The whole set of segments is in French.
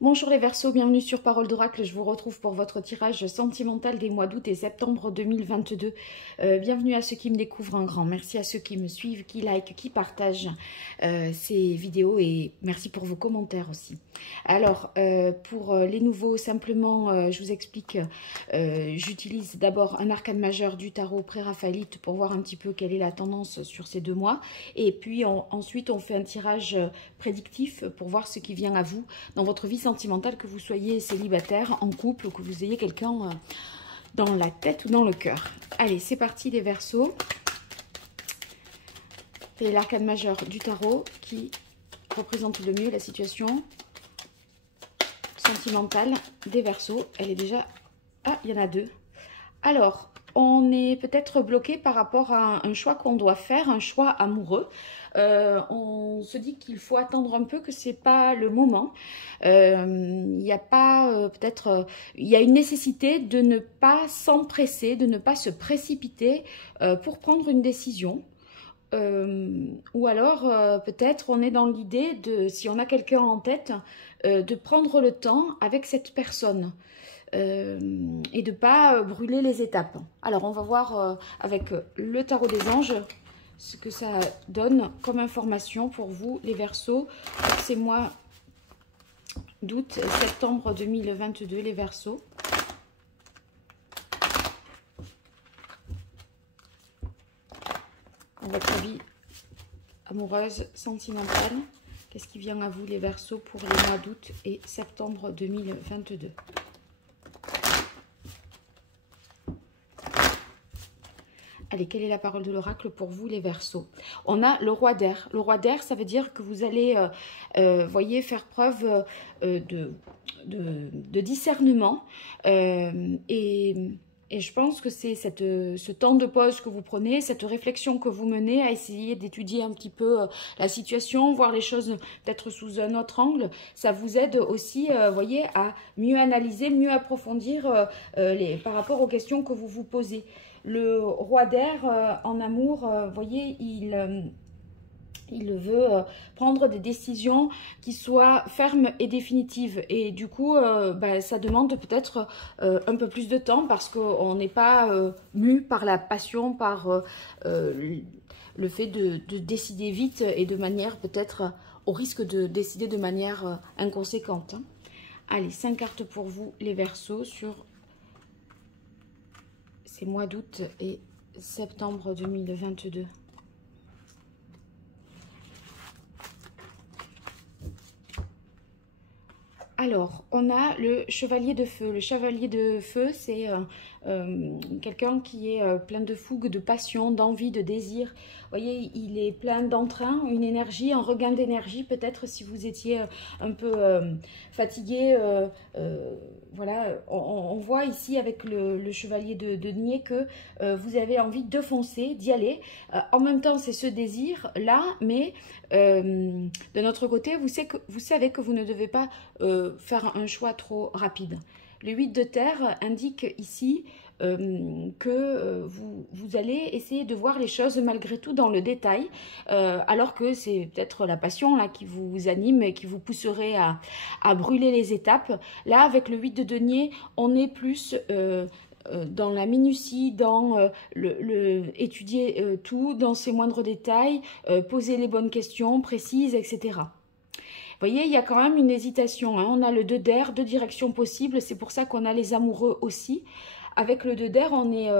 Bonjour les Verseaux, bienvenue sur Parole d'Oracle. Je vous retrouve pour votre tirage sentimental des mois d'août et septembre 2022. Bienvenue à ceux qui me découvrent en grand. Merci à ceux qui me suivent, qui like, qui partagent ces vidéos et merci pour vos commentaires aussi. Alors, pour les nouveaux, simplement, je vous explique, j'utilise d'abord un arcane majeur du tarot pré-raphaélite pour voir un petit peu quelle est la tendance sur ces 2 mois. Et puis ensuite, on fait un tirage prédictif pour voir ce qui vient à vous dans votre vie sentimentale, que vous soyez célibataire, en couple ou que vous ayez quelqu'un dans la tête ou dans le cœur. Allez, c'est parti les Verseaux. C'est l'arcane majeur du tarot qui représente le mieux la situation sentimentale des Verseaux. Elle est déjà... Ah, il y en a 2. Alors, on est peut-être bloqué par rapport à un choix qu'on doit faire, un choix amoureux. On se dit qu'il faut attendre un peu, que c'est pas le moment. Il n'y a pas il y a une nécessité de ne pas s'empresser, de ne pas se précipiter pour prendre une décision. Ou alors peut-être on est dans l'idée de, si on a quelqu'un en tête, de prendre le temps avec cette personne. Et de ne pas brûler les étapes. Alors, on va voir avec le tarot des anges ce que ça donne comme information pour vous, les Verseaux. C'est mois d'août et septembre 2022, les Verseaux. Dans votre vie amoureuse, sentimentale, qu'est-ce qui vient à vous, les Verseaux, pour les mois d'août et septembre 2022? Allez, quelle est la parole de l'oracle pour vous, les Verseaux? On a le roi d'air. Le roi d'air, ça veut dire que vous allez, voyez, faire preuve de discernement. Et je pense que c'est ce temps de pause que vous prenez, cette réflexion que vous menez à essayer d'étudier un petit peu la situation, voir les choses peut-être sous un autre angle. Ça vous aide aussi, voyez, à mieux analyser, mieux approfondir par rapport aux questions que vous vous posez. Le roi d'air, en amour, voyez, il veut prendre des décisions qui soient fermes et définitives. Et du coup, ça demande peut-être un peu plus de temps parce qu'on n'est pas mu par la passion, par le fait de décider vite et de manière peut-être au risque de décider de manière inconséquente. Hein. Allez, 5 cartes pour vous, les Verseaux, sur ces mois d'août et septembre 2022. Alors, on a le chevalier de feu. Le chevalier de feu, c'est quelqu'un qui est plein de fougue, de passion, d'envie, de désir. Vous voyez, il est plein d'entrain, une énergie, un regain d'énergie. Peut-être si vous étiez un peu fatigué. Voilà, on voit ici avec le chevalier de denier que vous avez envie de foncer, d'y aller. En même temps, c'est ce désir-là, mais de notre côté, vous savez que vous ne devez pas faire un choix trop rapide. Le 8 de terre indique ici que vous allez essayer de voir les choses malgré tout dans le détail, alors que c'est peut-être la passion là qui vous anime et qui vous pousserait à brûler les étapes. Là, avec le 8 de denier, on est plus dans la minutie, dans étudier tout, dans ses moindres détails, poser les bonnes questions précises, etc. Vous voyez, il y a quand même une hésitation. Hein. On a le 2 d'air, 2 directions possibles. C'est pour ça qu'on a les amoureux aussi. Avec le 2 d'air, on est...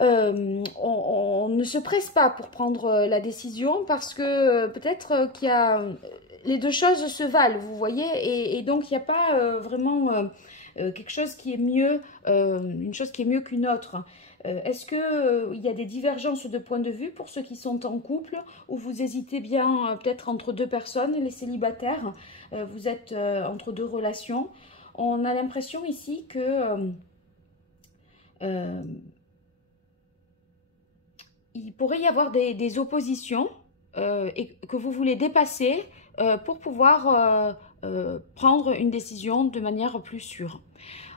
on ne se presse pas pour prendre la décision parce que peut-être qu'il y a... Les deux choses se valent, vous voyez. Et donc, il n'y a pas vraiment quelque chose qui est mieux, une chose qui est mieux qu'une autre. Est-ce qu'il y a des divergences de point de vue pour ceux qui sont en couple ou vous hésitez bien peut-être entre 2 personnes, les célibataires, vous êtes entre 2 relations. On a l'impression ici que il pourrait y avoir des oppositions et que vous voulez dépasser pour pouvoir prendre une décision de manière plus sûre.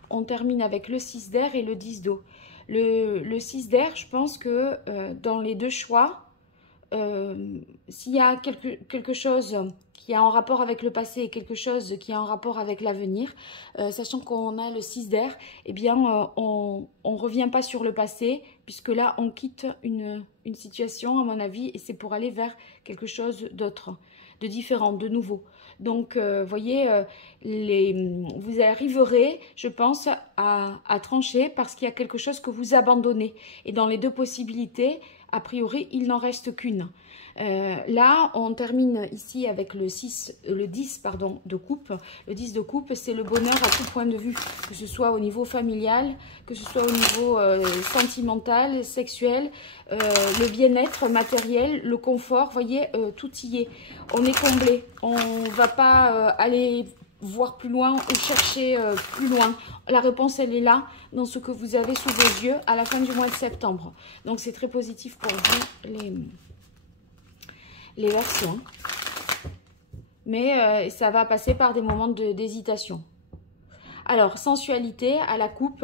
On termine avec le 6 d'air et le 10 d'eau. Le 6 d'air, je pense que dans les 2 choix, s'il y a quelque chose qui est en rapport avec le passé et quelque chose qui est en rapport avec l'avenir, sachant qu'on a le 6 d'air, eh bien, on ne revient pas sur le passé, puisque là, on quitte une situation, à mon avis, et c'est pour aller vers quelque chose d'autre, de différent, de nouveau. Donc, voyez, vous arriverez, je pense, à trancher parce qu'il y a quelque chose que vous abandonnez. Et dans les deux possibilités, a priori, il n'en reste qu'une. Là, on termine ici avec le 10 pardon, de coupe. Le 10 de coupe, c'est le bonheur à tout point de vue, que ce soit au niveau familial, que ce soit au niveau sentimental, sexuel, le bien-être matériel, le confort, voyez, tout y est. On est comblé, on ne va pas aller voir plus loin ou chercher plus loin. La réponse, elle est là, dans ce que vous avez sous vos yeux à la fin du mois de septembre. Donc, c'est très positif pour vous, les Verseaux. Mais ça va passer par des moments d'hésitation. Alors, sensualité à la coupe,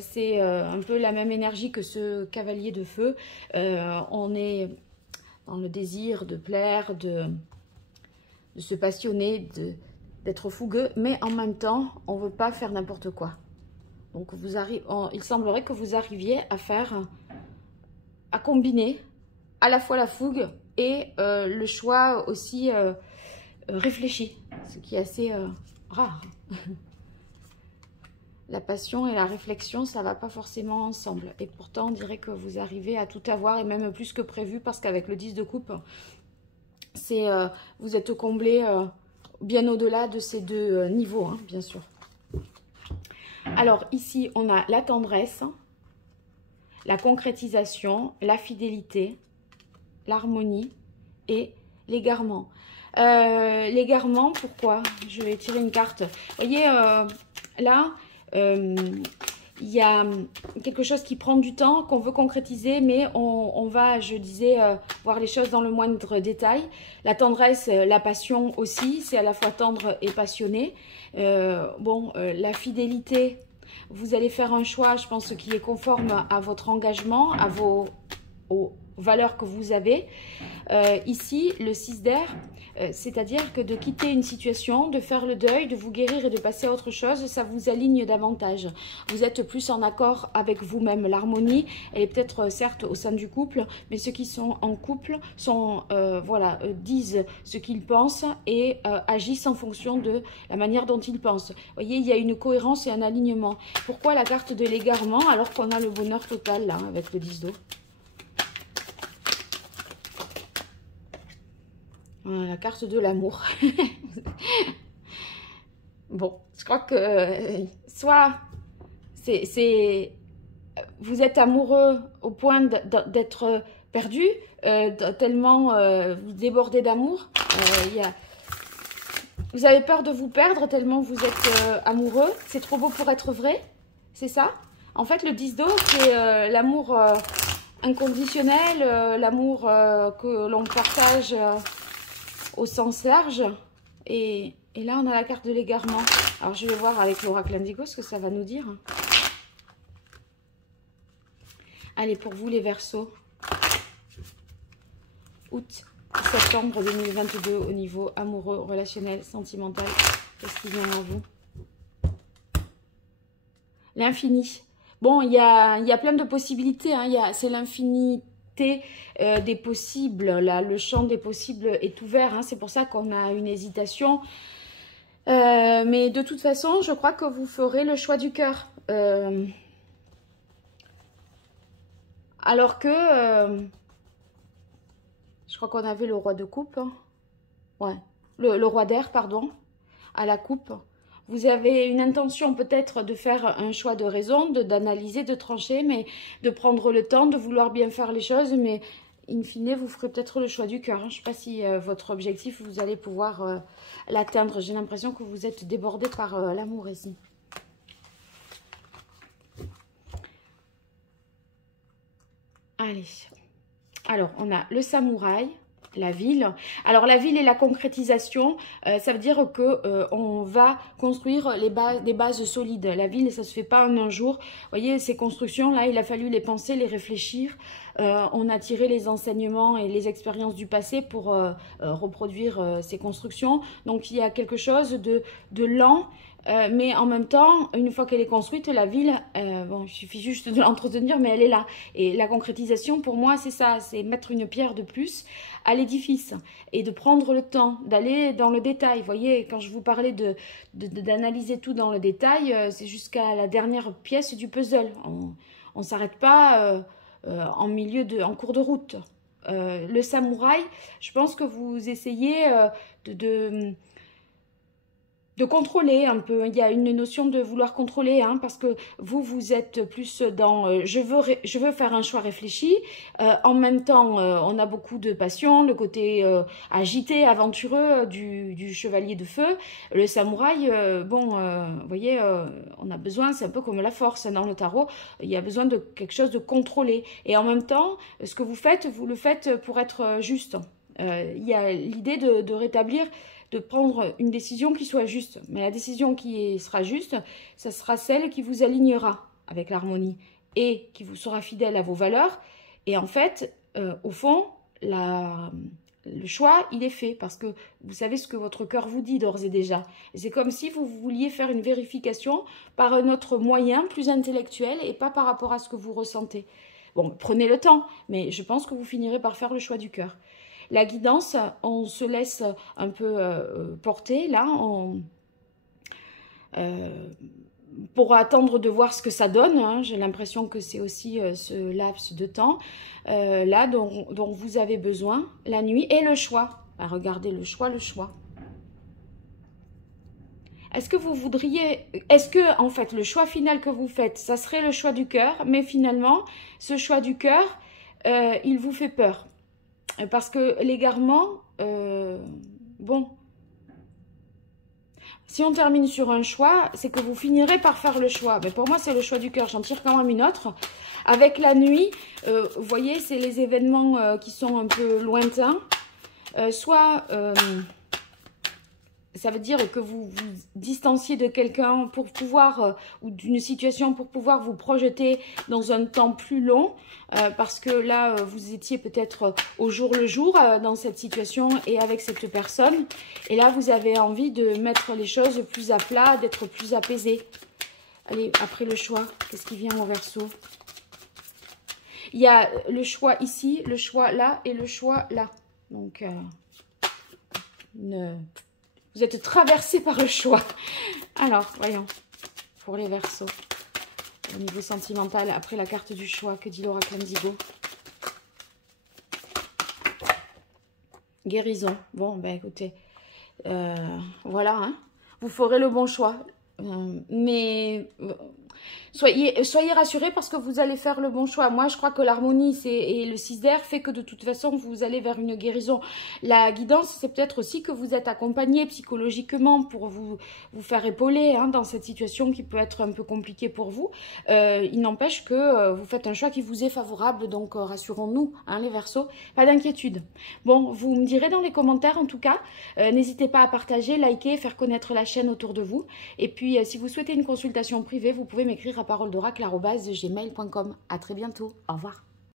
c'est un peu la même énergie que ce cavalier de feu. On est dans le désir de plaire, de se passionner, d'être fougueux, mais en même temps, on ne veut pas faire n'importe quoi. Donc, il semblerait que vous arriviez à combiner à la fois la fougue et le choix aussi réfléchi, ce qui est assez rare. La passion et la réflexion, ça ne va pas forcément ensemble. Et pourtant, on dirait que vous arrivez à tout avoir, et même plus que prévu, parce qu'avec le 10 de coupe, vous êtes comblé bien au-delà de ces deux niveaux, hein, bien sûr. Alors, ici, on a la tendresse, la concrétisation, la fidélité, l'harmonie et l'égarement. L'égarement, pourquoi? Je vais tirer une carte. Vous voyez, là, il y a quelque chose qui prend du temps, qu'on veut concrétiser, mais on va, je disais, voir les choses dans le moindre détail. La tendresse, la passion aussi, c'est à la fois tendre et passionné. La fidélité, vous allez faire un choix, je pense, qui est conforme à votre engagement, aux valeurs que vous avez. Ici, le 6 d'air, c'est-à-dire que de quitter une situation, de faire le deuil, de vous guérir et de passer à autre chose, ça vous aligne davantage. Vous êtes plus en accord avec vous-même. L'harmonie, elle est peut-être certes au sein du couple, mais ceux qui sont en couple disent ce qu'ils pensent et agissent en fonction de la manière dont ils pensent. Vous voyez, il y a une cohérence et un alignement. Pourquoi la carte de l'égarement alors qu'on a le bonheur total là avec le 10 d'eau? La carte de l'amour. Bon, je crois que soit vous êtes amoureux au point d'être perdu, tellement vous débordez d'amour. Vous avez peur de vous perdre tellement vous êtes amoureux. C'est trop beau pour être vrai, c'est ça? En fait, le 10 d'eau, c'est l'amour inconditionnel, l'amour que l'on partage au sens large, et là on a la carte de l'égarement. Alors je vais voir avec l'oracle indigo ce que ça va nous dire. Allez, pour vous les Verseaux, août, septembre 2022 au niveau amoureux, relationnel, sentimental, qu'est-ce qui vient à vous? L'infini. Bon, il y a plein de possibilités, hein. C'est l'infinité des possibles, là, le champ des possibles est ouvert, hein, c'est pour ça qu'on a une hésitation, mais de toute façon je crois que vous ferez le choix du cœur, alors que je crois qu'on avait le roi de coupe, hein. Ouais, le roi d'air, pardon, à la coupe. Vous avez une intention peut-être de faire un choix de raison, d'analyser, de trancher, mais de prendre le temps, de vouloir bien faire les choses, mais in fine, vous ferez peut-être le choix du cœur. Je ne sais pas si votre objectif, vous allez pouvoir l'atteindre. J'ai l'impression que vous êtes débordé par l'amour ici. Allez. Alors, on a le samouraï. La ville. Alors la ville et la concrétisation, ça veut dire que on va construire des bases solides. La ville, ça se fait pas en un jour. Vous voyez, ces constructions là, il a fallu les penser, les réfléchir. on a tiré les enseignements et les expériences du passé pour reproduire ces constructions. Donc il y a quelque chose de lent. Mais en même temps, une fois qu'elle est construite, la ville, bon, il suffit juste de l'entretenir, mais elle est là. Et la concrétisation, pour moi, c'est ça, c'est mettre une pierre de plus à l'édifice et de prendre le temps, d'aller dans le détail. Vous voyez, quand je vous parlais d'analyser tout dans le détail, c'est jusqu'à la dernière pièce du puzzle. On ne s'arrête pas en cours de route. Le samouraï, je pense que vous essayez de contrôler un peu. Il y a une notion de vouloir contrôler, hein, parce que vous êtes plus dans je veux faire un choix réfléchi. En même temps, on a beaucoup de passion, le côté agité, aventureux du chevalier de feu. Le samouraï, vous voyez, on a besoin, c'est un peu comme la force dans le tarot, il y a besoin de quelque chose de contrôlé. Et en même temps, ce que vous le faites pour être juste. Il y a l'idée de rétablir, de prendre une décision qui soit juste. Mais la décision qui sera juste, ça sera celle qui vous alignera avec l'harmonie et qui vous sera fidèle à vos valeurs. Et en fait, au fond, le choix, il est fait parce que vous savez ce que votre cœur vous dit d'ores et déjà. Et c'est comme si vous vouliez faire une vérification par un autre moyen plus intellectuel et pas par rapport à ce que vous ressentez. Bon, prenez le temps, mais je pense que vous finirez par faire le choix du cœur. La guidance, on se laisse un peu porter, là, pour attendre de voir ce que ça donne. Hein. J'ai l'impression que c'est aussi ce laps de temps, là, dont vous avez besoin, la nuit, et le choix. Ah, regardez, le choix. Est-ce que vous voudriez... Est-ce que, en fait, le choix final que vous faites, ça serait le choix du cœur, mais finalement, ce choix du cœur, il vous fait peur. Parce que l'égarement, bon, si on termine sur un choix, c'est que vous finirez par faire le choix. Mais pour moi, c'est le choix du cœur. J'en tire quand même une autre. Avec la nuit, vous voyez, c'est les événements qui sont un peu lointains. Ça veut dire que vous vous distanciez de quelqu'un pour pouvoir, ou d'une situation pour pouvoir vous projeter dans un temps plus long, parce que là, vous étiez peut-être au jour le jour dans cette situation et avec cette personne. Et là, vous avez envie de mettre les choses plus à plat, d'être plus apaisé. Allez, après le choix, qu'est-ce qui vient au Verseau? Il y a le choix ici, le choix là et le choix là. Donc, vous êtes traversé par le choix. Alors, voyons, pour les Verseaux, au niveau sentimental, après la carte du choix, que dit l'oracle Indigo? Guérison. Bon, ben écoutez, voilà, hein, vous ferez le bon choix. Mais soyez rassurés parce que vous allez faire le bon choix. Moi, je crois que l'harmonie et le 6 d'air fait que de toute façon, vous allez vers une guérison. La guidance, c'est peut-être aussi que vous êtes accompagné psychologiquement pour vous faire épauler, hein, dans cette situation qui peut être un peu compliquée pour vous. Il n'empêche que vous faites un choix qui vous est favorable, donc rassurons-nous, hein, les Verseaux, pas d'inquiétude. Bon, vous me direz dans les commentaires en tout cas, n'hésitez pas à partager, liker, faire connaître la chaîne autour de vous. Et puis, si vous souhaitez une consultation privée, vous pouvez m'écrire à paroledoracle@gmail.com. À très bientôt. Au revoir.